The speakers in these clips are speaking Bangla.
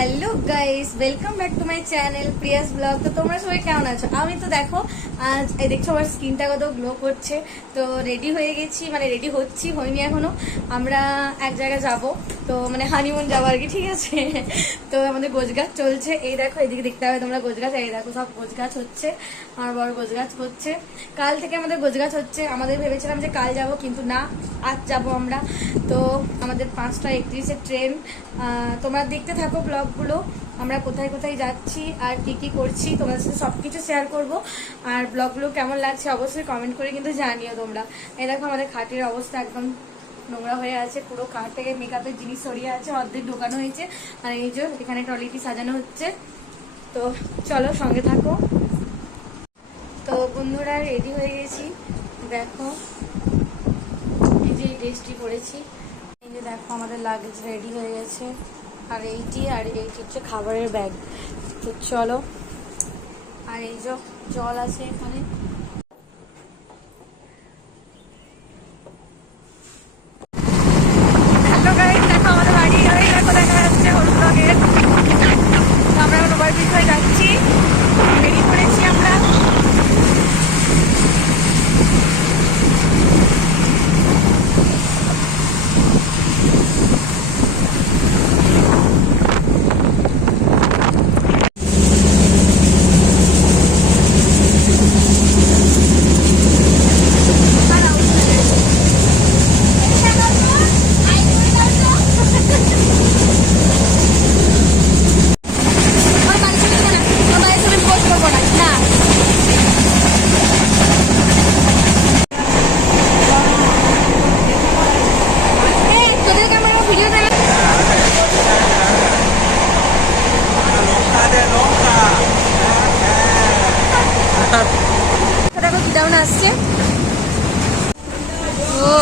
Hello guys, welcome back to my channel Prius blog. তো তোমরা সবাই কেমন আছো? আমি তো দেখো আজ দেখছো আমার স্কিনটা কত গ্লো করছে। তো রেডি হয়ে গেছি, মানে রেডি হইনি এখনো। আমরা এক জায়গায় যাব, তো মানে হানিমুন যাবো আর কি, ঠিক আছে? তো আমাদের গোছগাছ চলছে। এই দেখো এদিকে দেখতে হবে তোমরা গোছগাছ, এই দেখো সব গোছগাছ হচ্ছে, আমার বড় গোছগাছ করছে। কাল থেকে আমাদের গোছগাছ হচ্ছে। আমাদের ভেবেছিলাম যে কাল যাব, কিন্তু না, আজ যাব আমরা। তো আমাদের 5:31 ট্রেন। তোমরা দেখতে থাকো ব্লগগুলো, আমরা কোথায় কোথায় যাচ্ছি আর কি কি করছি তোমাদের সাথে সব কিছু শেয়ার করবো। আর ব্লগগুলো কেমন লাগছে অবশ্যই কমেন্ট করে কিন্তু জানিও তোমরা। এই দেখো আমাদের খাটের অবস্থা একদম নোংরা হয়ে আছে, পুরো খাট থেকে মেকআপের জিনিস সরিয়ে আছে, অর্ধেক ঢোকানো হয়েছে। আর এই যে এখানে ট্রলিটি সাজানো হচ্ছে। তো চলো সঙ্গে থাকো। তো বন্ধুরা রেডি হয়ে গেছি, দেখো এই যে ড্রেসটি পরেছি। এই যে দেখো আমাদের লাগেজ রেডি হয়ে গেছে, আর এইটি হচ্ছে খাবারের ব্যাগ। তো চলো, আর এই যে জল আছে এখানে। হ্যালো গাইস, দেখো আমাদের বাড়ি, দেখো দেখা যাচ্ছে হলুদ রঙের। তো আমরা এখন ওভারব্রিজ হয়ে যাচ্ছি, রেডি করেছি আমরা। দেখো কি দারুণ আসছে। ও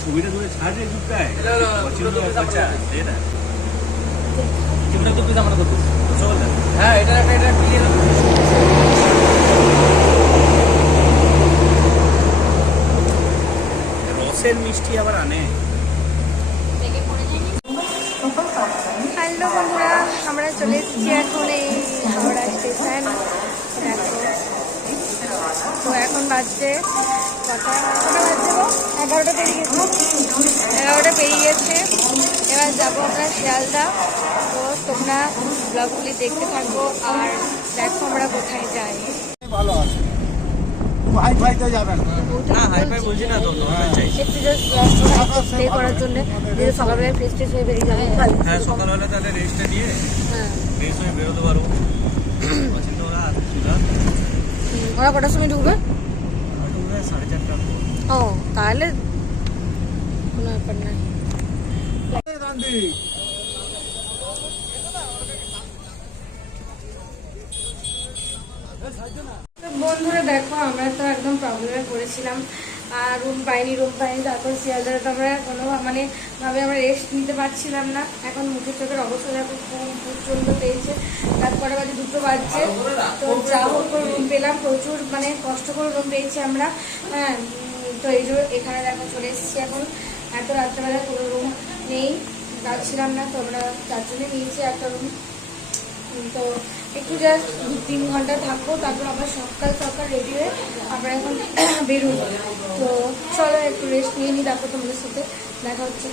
ছবিটা ধরে ছাড় রে গুপ্তায় পছন্দ বাচ্চা দে না ক্যামেরা তো পিতা মানা করতে চল না। হ্যাঁ এটা ক্লিয়ার রসের মিষ্টি আবার আনে। হ্যালো বন্ধুরা, আমরা চলে এসেছি এখন এই হাওড়া স্টেশন। তো এখন বাজছে কটা বাজছে গো? 11টা পেরিয়ে গেছে, 11টা পেরিয়ে গেছে। এবার যাবো আমরা শিয়ালদা। তো তোমরা ব্লগগুলি দেখতে থাকবো আর দেখো আমরা কোথায় যাই। ভালো আছে, হাই-ফাইতে যাবেন না, হাই-ফাই বলছি না তো, একটু জাস্ট স্টে করার জন্য সকালবেলায় ফ্রেশ ট্রেশ হয়ে বেরিয়ে যাবো। হ্যাঁ সকালবেলা তাহলে রেস্টটা নিয়ে হ্যাঁ, ফ্রেশ হয়ে বেরোতে পারবো। পছন্দ ওরা ওরা কটার সময় ঢুকবে? 4:30। ও তাহলে কোনো ব্যাপার নাই। বন্ধুরা দেখো আমরা তো একদম প্রবলেমে পড়েছিলাম, আর রুম পাইনি। তারপর শিয়ালদাতে আমরা কোনো মানে ভাবে আমরা রেস্ট নিতে পারছিলাম না। এখন মুখের চোখের অবস্থা দেখো খুব প্রচণ্ড পেয়েছে। তারপরে বাজে 2টো বাজছে। তো যা হোক রুম পেলাম, প্রচুর মানে কষ্ট করে রুম পেয়েছি আমরা। হ্যাঁ, তো এই যে এখানে দেখো চলে এসেছি এখন। এত রাত্রেবেলা কোনো রুম নেই, যাচ্ছিলাম না, তো আমরা 4 জনে নিয়েছি একটা রুম। তো একটু জাস্ট 2-3 ঘন্টা থাকবো, তারপর আবার সকাল রেডি হয়ে আমরা এখন বেরোবো। তো চলো একটু রেস্ট নিয়ে নিই, তারপর তোমাদের সাথে দেখা হচ্ছে।